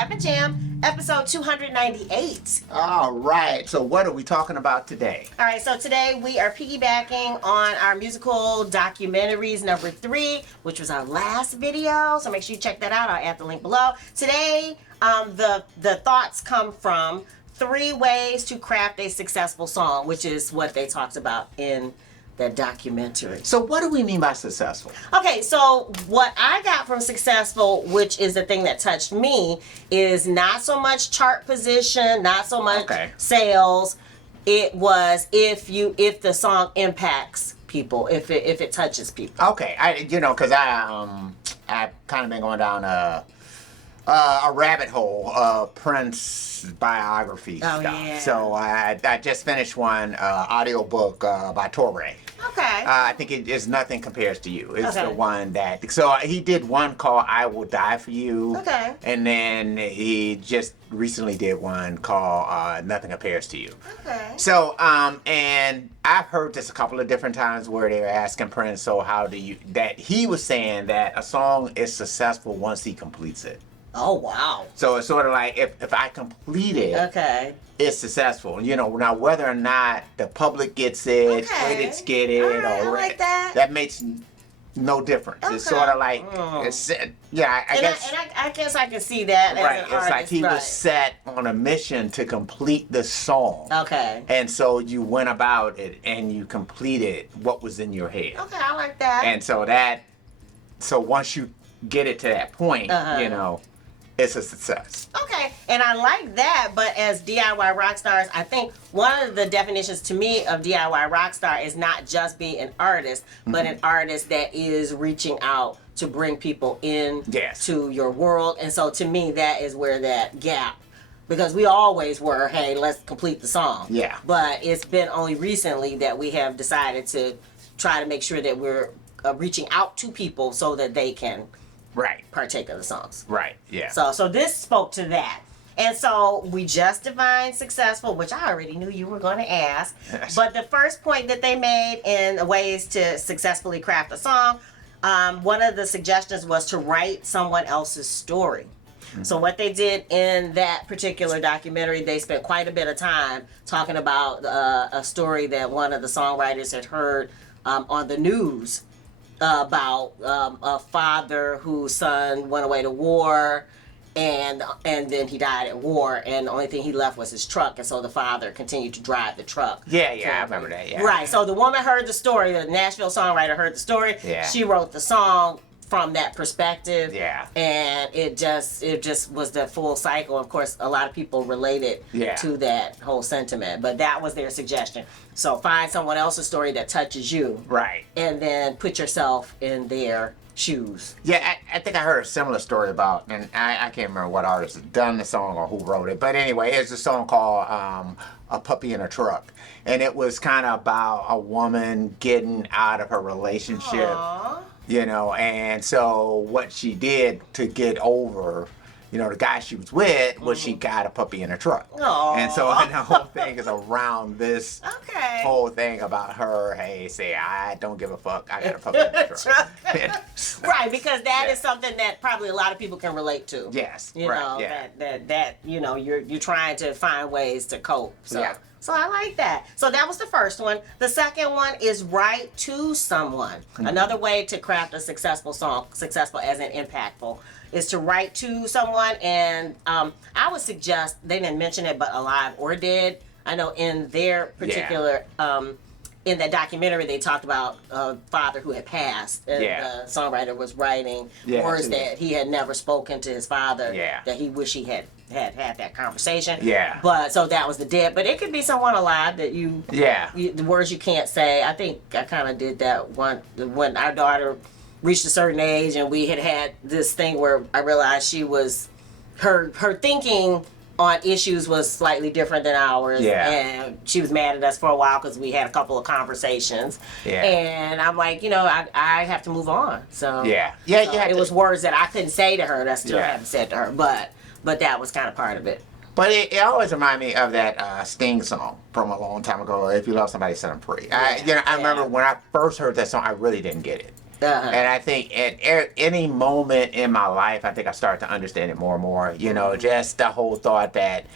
Gab and Jam, episode 298. All right, so what are we talking about today? All right, so today we are piggybacking on our musical documentaries number 3, which was our last video. So make sure you check that out. I'll add the link below. Today, the thoughts come from 3 ways to craft a successful song, which is what they talked about in that documentary. So what do we mean by successful? Okay, so what I got from successful, which is the thing that touched me, is not so much chart position, not so much sales. It was if the song impacts people, if it touches people. Okay, because I've kind of been going down a rabbit hole of Prince biography stuff. Yeah. So I just finished one audiobook by Torre. Okay. I think it is Nothing Compares to You. It's the one that, so he did one called I Will Die For You. Okay. And then he just recently did one called Nothing Compares to You. Okay. So, and I've heard this a couple of different times where they were asking Prince, so how do you, that he was saying that a song is successful once he completes it. Oh, wow. So it's sort of like if I complete it, it's successful. Now whether or not the public gets it, critics get it, or I like that makes no difference. It's sort of like, I guess I can see that as an it's artist. like he was set on a mission to complete the song. Okay. And so you went about it and you completed what was in your head. Okay, I like that. And so once you get it to that point, it's a success. Okay, and I like that, but as DIY rock stars, I think one of the definitions to me of DIY rock star is not just being an artist, but an artist that is reaching out to bring people in to your world. And so to me, that is where that gap, because we always were, hey, let's complete the song. Yeah. But it's been only recently that we have decided to try to make sure that we're reaching out to people so that they can partake of the songs. Right, yeah. So this spoke to that. And so we just defined successful, which I already knew you were going to ask. But the first point that they made in ways to successfully craft a song, one of the suggestions was to write someone else's story. So what they did in that particular documentary, they spent quite a bit of time talking about a story that one of the songwriters had heard on the news about a father whose son went away to war, and then he died at war, and the only thing he left was his truck, and so the father continued to drive the truck. Yeah, I remember that. Yeah. Right. So the woman heard the story. The Nashville songwriter heard the story. Yeah. She wrote the song from that perspective. Yeah. And it just was the full cycle. Of course, a lot of people related to that whole sentiment, but that was their suggestion. So find someone else's story that touches you. Right. And then put yourself in their shoes. Yeah, I think I heard a similar story about, and I can't remember what artist had done the song or who wrote it, but anyway, it's a song called A Puppy in a Truck. And it was kind of about a woman getting out of her relationship. Aww. And so what she did to get over, the guy she was with, was she got a puppy in a truck. Aww. And so the whole thing is around this whole thing about her, hey, say, I don't give a fuck, I got a puppy in a truck. Right, because that is something that probably a lot of people can relate to. Yes, that you're trying to find ways to cope. So I like that. So that was the first one. The second one is write to someone. Another way to craft a successful song, successful as in impactful, is to write to someone. And I would suggest, they didn't mention it, but Alive or Dead, I know in their particular, in that documentary, they talked about a father who had passed. And the songwriter was writing words that he had never spoken to his father, that he wished he had that conversation. But so that was the dead. But it could be someone alive that you the words you can't say. I think I kind of did that when our daughter reached a certain age, and we had this thing where I realized she was her thinking on issues was slightly different than ours, and she was mad at us for a while because we had a couple of conversations, and I'm like, I have to move on. So it was words that I couldn't say to her that I still haven't said to her, but that was kind of part of it. But it always reminded me of that Sting song from a long time ago, If You Love Somebody, Set Them Free. I remember when I first heard that song, I really didn't get it. And I think at any moment in my life, I think I started to understand it more and more. You know, just the whole thought that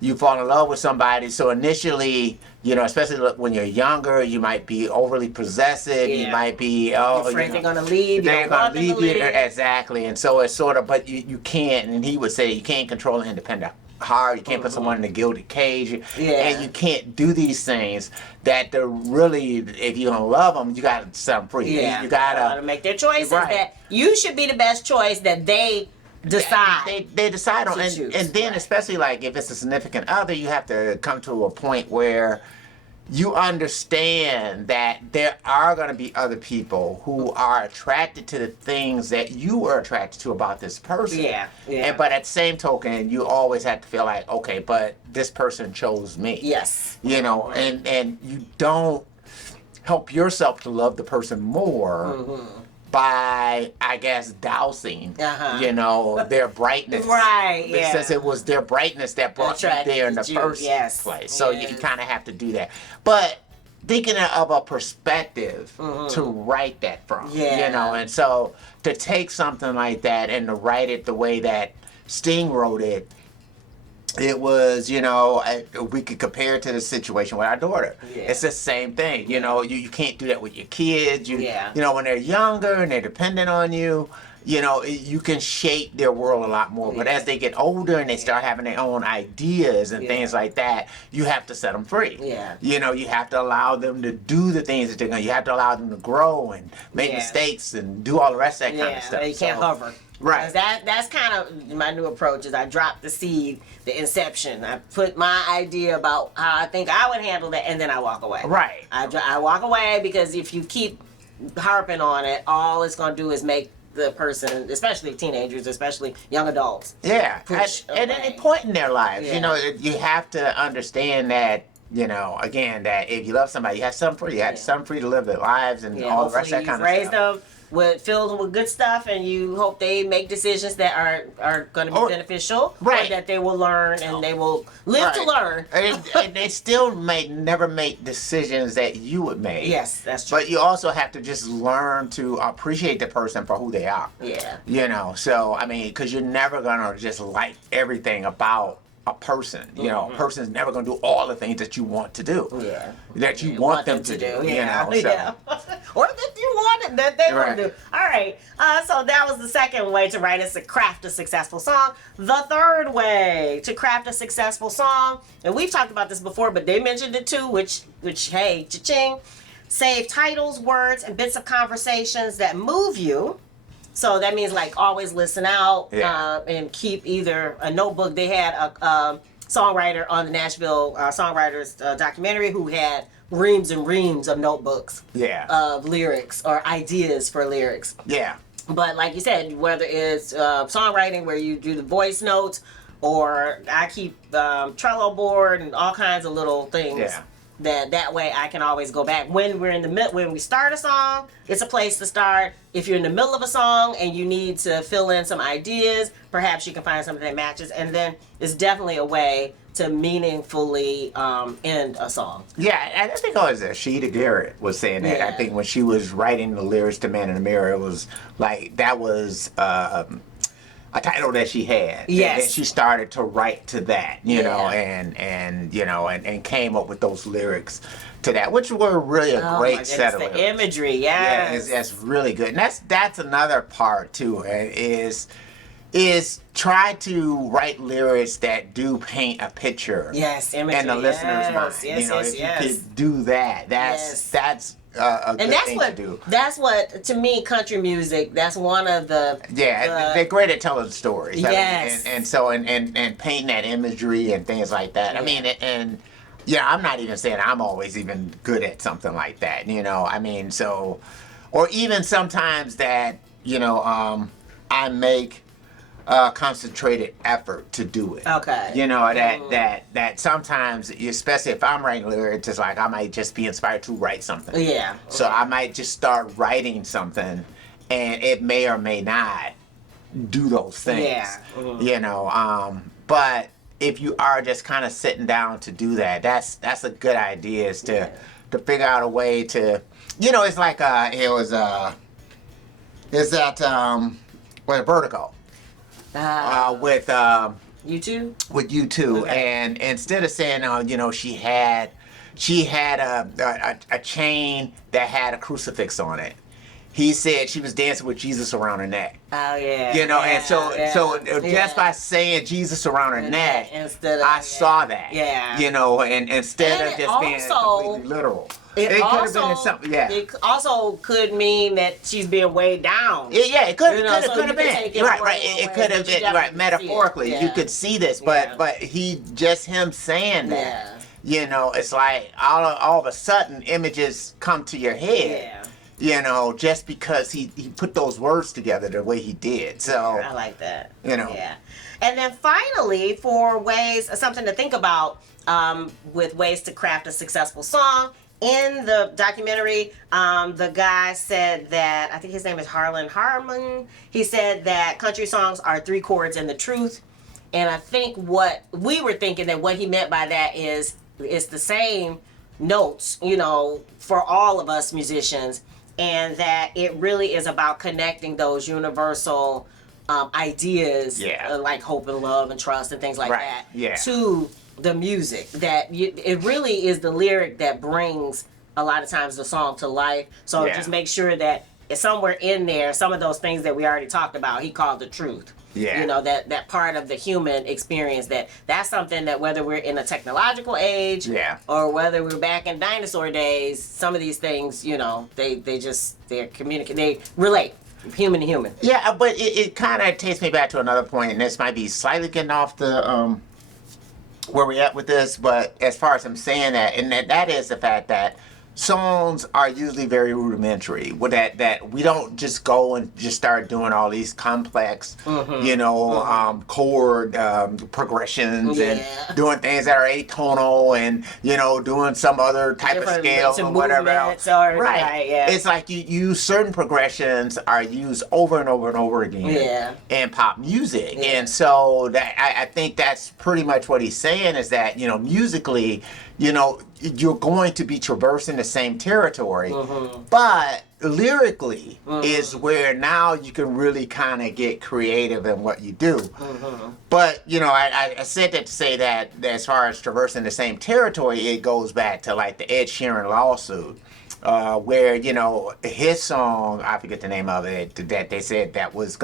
you fall in love with somebody. So initially, you know, especially when you're younger, you might be overly possessive. You might be, Your friends are gonna leave. They're gonna leave you. Exactly. And so it's sort of, but you can't. And he would say you can't control an independent heart. You can't put someone in a gilded cage. And you can't do these things that they're really, if you don't love them, you gotta set them free. You gotta make their choices. That you should be the best choice that they decide. They decide on, and then especially like if it's a significant other, you have to come to a point where you understand that there are going to be other people who are attracted to the things that you are attracted to about this person. But at the same token, you always have to feel like, okay, but this person chose me. You know, and you don't help yourself to love the person more by, I guess, dousing, you know, their brightness. Since it was their brightness that brought you there in the first place. So you kind of have to do that. But thinking of a perspective to write that from, you know, and so to take something like that and to write it the way that Sting wrote it, it was, you know, we could compare it to the situation with our daughter. It's the same thing. You know, you can't do that with your kids. You know, when they're younger and they're dependent on you, you know, you can shape their world a lot more. But as they get older and they start having their own ideas and things like that, you have to set them free. You know, you have to allow them to do the things that they're going to. You have to allow them to grow and make mistakes and do all the rest of that kind of stuff. You can't hover. That's kind of my new approach. Is I drop the seed, the inception. I put my idea about how I think I would handle that, and then I walk away. I walk away because if you keep harping on it, all it's going to do is make the person, especially teenagers, especially young adults, at any point in their lives, you know, you have to understand that. You know, again, that if you love somebody, you have some free. You have some free to live their lives and all the rest of that kind of stuff. Raise them fill them with good stuff, and you hope they make decisions that are going to be beneficial, or that they will learn and they will live to learn. And they still may never make decisions that you would make. That's true. But you also have to just learn to appreciate the person for who they are. You know, so I mean, because you're never gonna just like everything about a person. You know, a person's never going to do all the things that you want to do. That you want them to do. You know, so. Or that you want it, that they want to do. All right. So that was the second way to write is to craft a successful song. The third way to craft a successful song, and we've talked about this before, but they mentioned it too, which hey, cha-ching, save titles, words, and bits of conversations that move you. So that means like always listen out and keep either a notebook. They had a songwriter on the Nashville Songwriters documentary who had reams and reams of notebooks of lyrics or ideas for lyrics. But like you said, whether it's songwriting where you do the voice notes, or I keep Trello board and all kinds of little things. That way I can always go back when we're in the when we start a song. It's a place to start. If you're in the middle of a song and you need to fill in some ideas, perhaps you can find something that matches, and then it's definitely a way to meaningfully end a song. And I think it was Sheeta Garrett was saying that. I think when she was writing the lyrics to Man in the Mirror, it was like that was a title that she had. And then she started to write to that, you know, and you know, and came up with those lyrics to that, which were really a great set of lyrics. The imagery, that's really good. And that's another part too, is try to write lyrics that do paint a picture imagery, in the listener's mind. You know, if you could do that, that's a good thing to do. That's what, to me, country music, that's one of the... they're great at telling stories. And so painting that imagery and things like that. I mean, and I'm not even saying I'm always even good at something like that, you know. I mean, so... Or even sometimes that, you know, I make concentrated effort to do it. You know, that sometimes, especially if I'm writing lyrics, it's like I might just be inspired to write something. So I might just start writing something, and it may or may not do those things. You know, but if you are just kind of sitting down to do that, that's a good idea, is to figure out a way to, you know, it's like is that with Vertigo. With You too? with you too, Okay. and instead of saying, you know, she had a chain that had a crucifix on it. He said she was dancing with Jesus around her neck. Oh yeah. You know, and so yeah. just by saying Jesus around her neck, instead of, I saw that. Yeah. You know, and instead And of it just being also- completely literal. It could have also, been something, yeah. It also could mean that she's being weighed down. It could You know, have so you could been take it right. more It ways, could have but you been definitely right see it. metaphorically. You Yeah. could see this, Yeah. but he just him saying that. Yeah. You know, it's like all of a sudden images come to your head. Yeah. You know, just because he put those words together the way he did. So I like that. You know. Yeah. And then finally, for ways, something to think about with ways to craft a successful song. In the documentary, the guy said that, I think his name is Harlan Harmon, he said that country songs are 3 chords and the truth. And I think what we were thinking that what he meant by that is it's the same notes, you know, for all of us musicians, and that it really is about connecting those universal ideas, Yeah. like hope and love and trust and things like Right. that, Yeah. to the music. That it really is the lyric that brings a lot of times the song to life. So Yeah. just make sure that it's somewhere in there, some of those things that we already talked about, he called the truth. Yeah. You know, that part of the human experience, that's something that whether we're in a technological age, Yeah. or whether we're back in dinosaur days, some of these things, you know, they communicate, they relate, human to human. Yeah, but it kind of takes me back to another point, and this might be slightly getting off the where we at with this, but as far as I'm saying that, and that is the fact that songs are usually very rudimentary. With that we don't just go and just start doing all these complex, you know, chord progressions Yeah. and doing things that are atonal and, you know, doing some other type of Different scale bits or and whatever movements else. or- right, yeah. It's like you use certain progressions are used over and over and over again Yeah. in pop music. Yeah. And so that I think that's pretty much what he's saying is that, you know, musically, you know, you're going to be traversing the same territory, but lyrically is where now you can really kind of get creative in what you do. But, you know, I said that to say that as far as traversing the same territory, it goes back to like the Ed Sheeran lawsuit. Where, you know, his song, I forget the name of it, that they said that was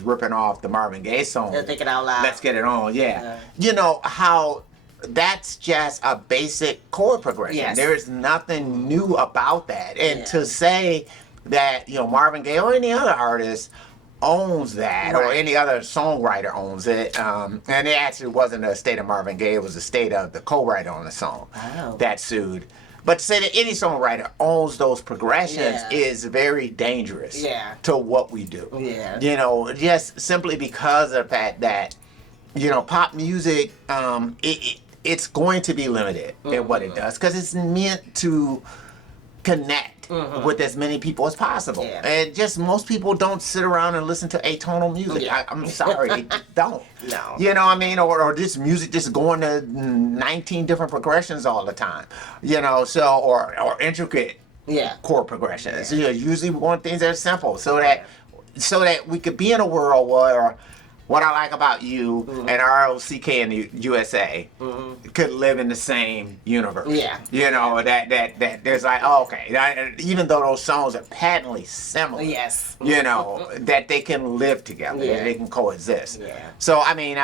ripping off the Marvin Gaye song. They're thinking out loud. Let's Get It On, yeah. Yeah. You know, how that's just a basic chord progression. Yes. There is nothing new about that. And Yeah. to say that, you know, Marvin Gaye or any other artist owns that, or Right. any other songwriter owns it, and it actually wasn't a state of Marvin Gaye, it was a state of the co-writer on the song Oh. that sued. But to say that any songwriter owns those progressions Yeah. is very dangerous Yeah. to what we do. Yeah. You know, just simply because of the fact that, you know, pop music, it's going to be limited in what it does because it's meant to connect with as many people as possible. Yeah. And just most people don't sit around and listen to atonal music. Yeah. I'm sorry, they don't. No. You know what I mean? Or this music just going to 19 different progressions all the time. You know, so, or intricate Yeah. chord progressions. You know, usually we want things that are simple so that we could be in a world where what I like about you and ROCK in the USA could live in the same universe. Yeah. You know, that there's like, oh, okay, even though those songs are patently similar. Yes. You know, that they can live together, Yeah. that they can coexist. Yeah. So, I mean,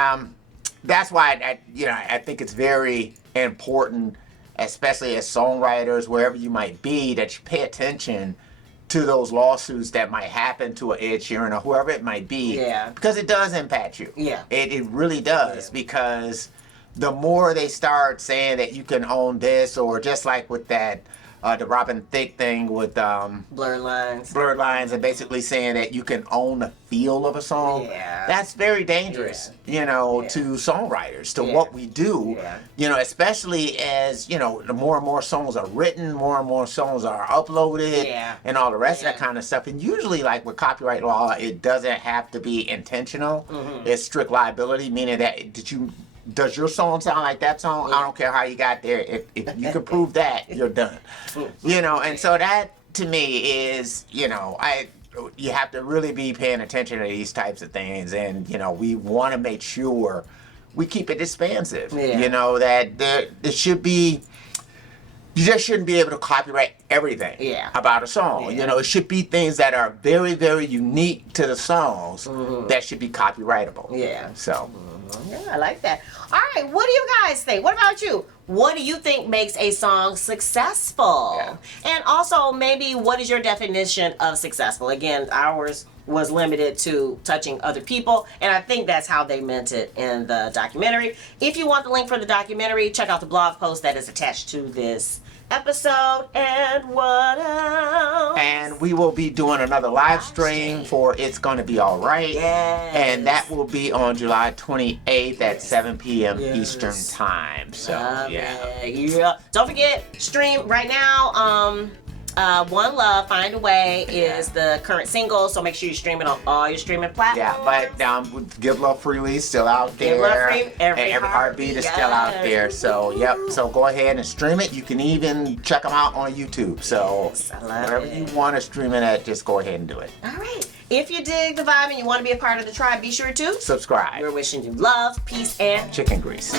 that's why I think it's very important, especially as songwriters, wherever you might be, that you pay attention to those lawsuits that might happen to an Ed Sheeran or whoever it might be. Yeah. Because it does impact you. Yeah. It really does. Yeah. Because the more they start saying that you can own this, or just like with that, the Robin Thicke thing with Blurred lines. blurred lines, and basically saying that you can own the feel of a song. Yeah. That's very dangerous, you know, Yeah. to songwriters, to Yeah. what we do. Yeah. You know, especially as, you know, the more and more songs are written, more and more songs are uploaded, Yeah. and all the rest of that Yeah. kind of stuff. And usually, like with copyright law, it doesn't have to be intentional. It's strict liability, meaning that does your song sound like that song? I don't care how you got there. If you can prove that, you're done. You know, and so that to me is, you know, you have to really be paying attention to these types of things, and you know, we want to make sure we keep it expansive. Yeah. You know, that it should be. You just shouldn't be able to copyright everything about a song. Yeah. You know, it should be things that are very, very unique to the songs that should be copyrightable. Yeah. So. Yeah, I like that. All right, what do you guys think? What about you? What do you think makes a song successful? Yeah. And also, maybe what is your definition of successful? Again, ours was limited to touching other people, and I think that's how they meant it in the documentary. If you want the link for the documentary, check out the blog post that is attached to this episode. And what else? And we will be doing another live stream for It's Gonna Be Alright. Yes. And that will be on July 28th at 7 p.m. Yes. Eastern Time. So, Love yeah. it. Yeah. Don't forget, stream right now. One Love, Find a Way is the current single, so make sure you stream it on all your streaming platforms. Yeah, but Give Love Freely is still out there. Give Love Freely, and Every Heartbeat is still out there. So, yep. So go ahead and stream it. You can even check them out on YouTube. So, Yes, I love wherever it. you want to stream it at, just go ahead and do it. All right. If you dig the vibe and you want to be a part of the tribe, be sure to. Subscribe. We're wishing you love, peace, and Chicken grease.